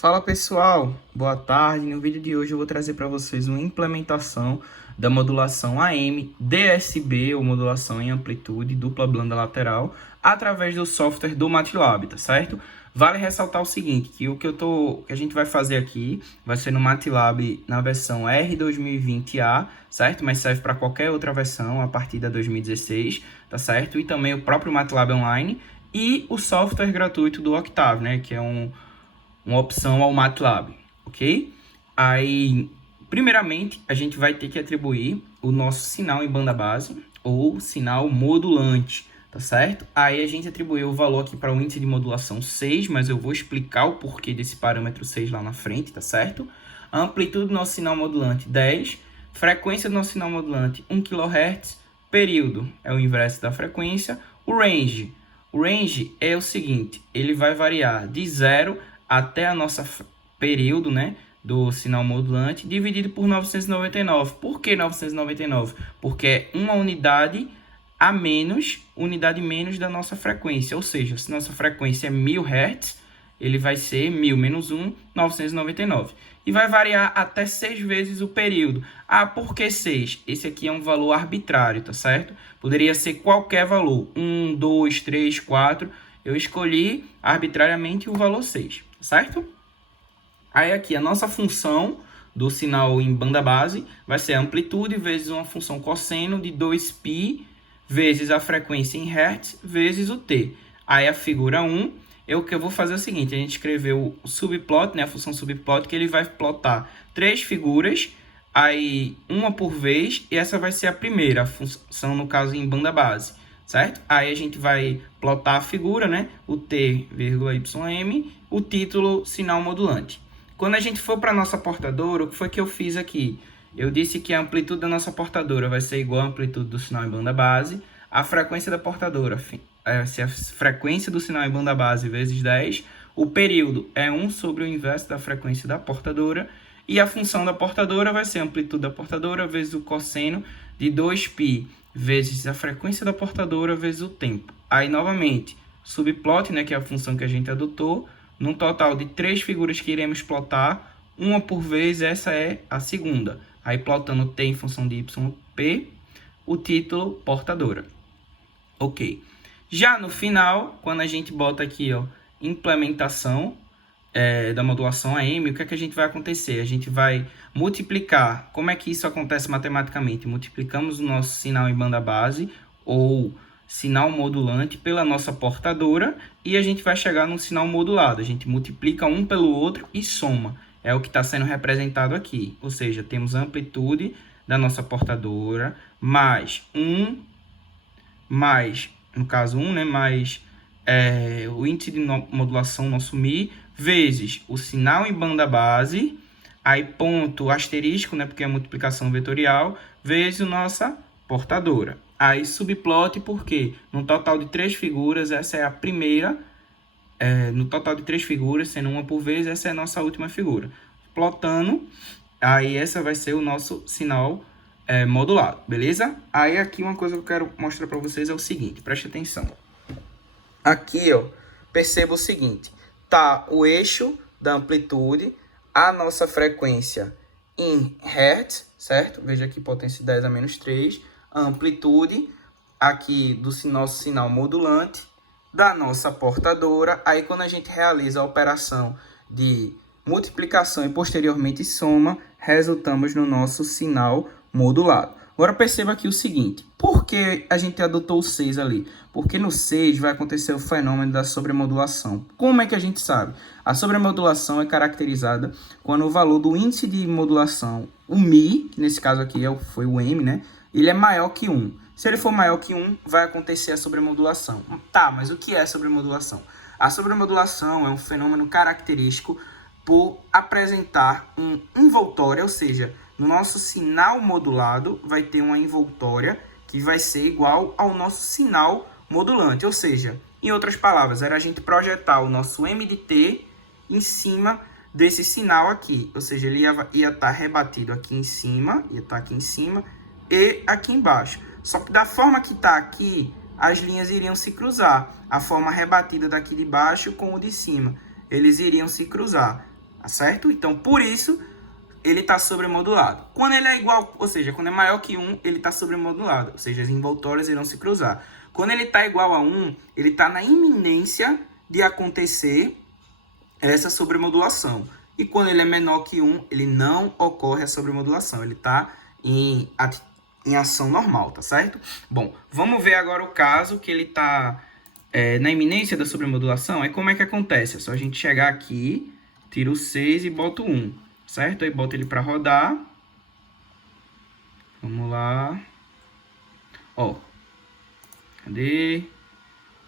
Fala pessoal, boa tarde. No vídeo de hoje eu vou trazer para vocês uma implementação da modulação AM DSB, ou modulação em amplitude dupla banda lateral, através do software do MATLAB, tá certo? Vale ressaltar o seguinte, que que a gente vai fazer aqui vai ser no MATLAB na versão R2020A, certo? Mas serve para qualquer outra versão a partir da 2016, tá certo? E também o próprio MATLAB Online e o software gratuito do Octave, né? Que é uma opção ao MATLAB, ok? Aí, primeiramente, a gente vai ter que atribuir o nosso sinal em banda base ou sinal modulante, tá certo? Aí a gente atribuiu o valor aqui para o índice de modulação 6, mas eu vou explicar o porquê desse parâmetro 6 lá na frente, tá certo? A amplitude do nosso sinal modulante 10, frequência do nosso sinal modulante 1 kHz, período é o inverso da frequência, o range é o seguinte, ele vai variar de 0 até a nossa período, né, do sinal modulante, dividido por 999. Por que 999? Porque é uma unidade menos da nossa frequência. Ou seja, se nossa frequência é 1000 Hz, ele vai ser 1000 menos 1, 999. E vai variar até 6 vezes o período. Ah, por que 6? Esse aqui é um valor arbitrário, tá certo? Poderia ser qualquer valor. 1, 2, 3, 4. Eu escolhi arbitrariamente o valor 6, certo? Aí aqui a nossa função do sinal em banda base vai ser a amplitude vezes uma função cosseno de 2π vezes a frequência em Hertz vezes o t. Aí a figura 1, o que eu vou fazer é o seguinte, a gente escreveu o subplot, né, a função subplot, que ele vai plotar 3 figuras, aí uma por vez, e essa vai ser a primeira, a função no caso em banda base, certo? Aí a gente vai plotar a figura, né, o t, ym, o título sinal modulante. Quando a gente for para a nossa portadora, o que foi que eu fiz aqui? Eu disse que a amplitude da nossa portadora vai ser igual à amplitude do sinal em banda base, a frequência da portadora se a frequência do sinal em banda base vezes 10, o período é 1 sobre o inverso da frequência da portadora, e a função da portadora vai ser a amplitude da portadora vezes o cosseno de 2π vezes a frequência da portadora vezes o tempo. Aí, novamente, subplot, né, que é a função que a gente adotou, num total de 3 figuras que iremos plotar, uma por vez, essa é a segunda. Aí, plotando t em função de yp, o título portadora. Ok. Já no final, quando a gente bota aqui, ó, implementação da modulação AM, o que é que a gente vai acontecer? A gente vai multiplicar. Como é que isso acontece matematicamente? Multiplicamos o nosso sinal em banda base, ou sinal modulante, pela nossa portadora, e a gente vai chegar num sinal modulado. A gente multiplica um pelo outro e soma. É o que está sendo representado aqui. Ou seja, temos a amplitude da nossa portadora, mais no caso 1, né, mais o índice de modulação, nosso Mi, vezes o sinal em banda base, aí ponto asterisco, né, porque é multiplicação vetorial, vezes a nossa portadora. Aí subplot, porque no total de 3 figuras, essa é a primeira, no total de 3 figuras, sendo uma por vez, essa é a nossa última figura. Plotando, aí essa vai ser o nosso sinal modulado, beleza? Aí aqui uma coisa que eu quero mostrar para vocês é o seguinte, preste atenção. Aqui, ó, perceba o seguinte, tá o eixo da amplitude, a nossa frequência em Hertz, certo? Veja aqui, potência 10 a menos 3, a amplitude aqui do nosso sinal modulante, da nossa portadora. Aí quando a gente realiza a operação de multiplicação e posteriormente soma, resultamos no nosso sinal modulado. Agora perceba aqui o seguinte, por que a gente adotou o 6 ali? Porque no 6 vai acontecer o fenômeno da sobremodulação. Como é que a gente sabe? A sobremodulação é caracterizada quando o valor do índice de modulação, o Mi, que nesse caso aqui foi o M, né? Ele é maior que 1. Se ele for maior que 1, vai acontecer a sobremodulação. Tá, mas o que é sobremodulação? A sobremodulação é um fenômeno característico por apresentar um envoltório, ou seja, no nosso sinal modulado vai ter uma envoltória que vai ser igual ao nosso sinal modulante. Ou seja, em outras palavras, era a gente projetar o nosso M de T em cima desse sinal aqui. Ou seja, ele ia estar rebatido aqui em cima, e aqui embaixo. Só que da forma que está aqui, as linhas iriam se cruzar. A forma rebatida daqui de baixo com o de cima. Eles iriam se cruzar. tá certo? Então, por isso, ele está sobremodulado. Quando ele é igual, ou seja, quando é maior que 1, ele está sobremodulado, ou seja, as envoltórias irão se cruzar. Quando ele está igual a 1, ele está na iminência de acontecer essa sobremodulação. E quando ele é menor que 1, ele não ocorre a sobremodulação, ele está em ação normal, tá certo? Bom, vamos ver agora o caso que ele está na iminência da sobremodulação. Aí como é que acontece? É só a gente chegar aqui, tira o 6 e bota o 1, certo? Aí bota ele para rodar. Vamos lá. Ó, cadê?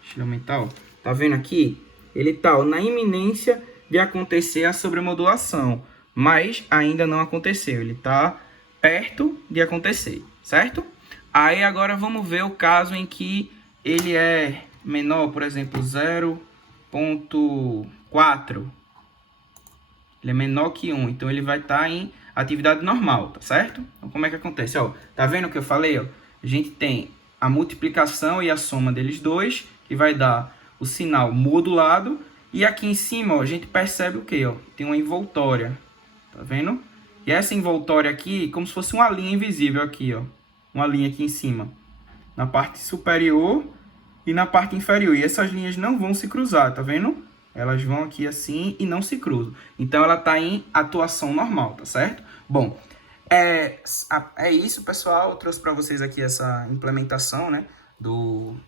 Deixa eu aumentar, ó. Tá vendo aqui? Ele tá na iminência de acontecer a sobremodulação, mas ainda não aconteceu. Ele tá perto de acontecer, certo? Aí agora vamos ver o caso em que ele é menor, por exemplo, 0,4. Ele é menor que 1, então ele vai estar em atividade normal, tá certo? Então como é que acontece? Ó, tá vendo o que eu falei? Ó? A gente tem a multiplicação e a soma deles dois, que vai dar o sinal modulado. E aqui em cima, ó, a gente percebe o que? Tem uma envoltória, tá vendo? E essa envoltória aqui, como se fosse uma linha invisível aqui, ó. Uma linha aqui em cima, na parte superior e na parte inferior. E essas linhas não vão se cruzar, tá vendo? Elas vão aqui assim e não se cruzam. Então, ela está em atuação normal, tá certo? Bom, é isso, pessoal. Eu trouxe para vocês aqui essa implementação, né,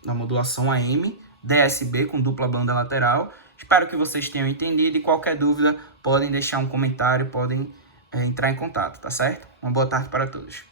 da modulação AM, DSB com dupla banda lateral. Espero que vocês tenham entendido e qualquer dúvida podem deixar um comentário, podem entrar em contato, tá certo? Uma boa tarde para todos.